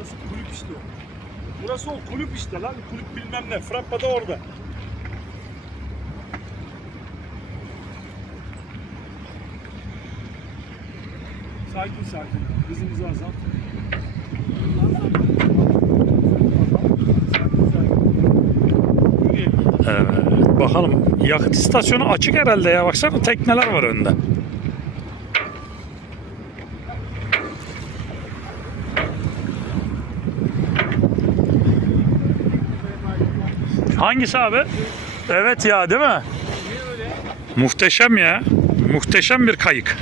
Burası kulüp işte. Burası o kulüp işte lan. Kulüp bilmem ne. Frappa da orada. Sakin sakin. Hızımızı azalt. Evet, bakalım yakıt istasyonu açık herhalde ya. Baksana tekneler var önde. Hangisi abi? Evet ya değil mi? Muhteşem ya. Muhteşem bir kayık.